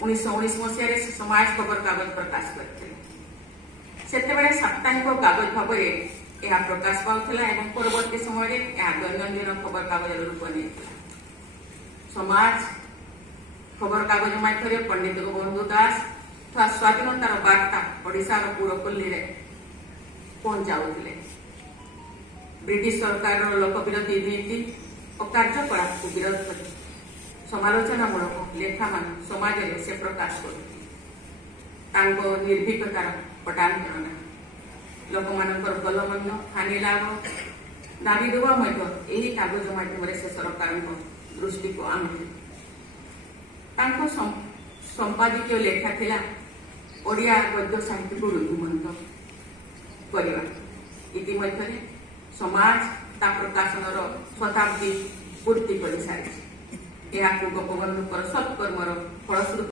1919 मसीह समाज खबर कागज प्रकाश करते से साप्ताहिक कागज भाव में प्रकाश पाला और परवर्ती समय दैनंदिन खबर कागज रूप नहीं समाज खबर कागज मध्यम पंडित गोपबंधु दास तथा स्वाधीनतार बार्ता ओडिशार पुरपल्ली पहुंचाऊले ब्रिटिश सरकार लोकविरोधी नीति और कार्यकलाप को विरोध कर समालोचनामूलक लेखा मान समाज में से प्रकाश कर निर्भीकतार पटांतरणा लोक मान भल मंद हानि लाभ दाबी देवा यही कागज मध्यम से सरकार दृष्टि को आनुले संपादकीय लेखा थिला ओडिया गद्य साहित्य को रुजुमंत करवा इतिमध्य समाज ता प्रकाशन शताब्दी पूर्ति कर सारी गोपबंधु सत्कर्मर फलस्वरूप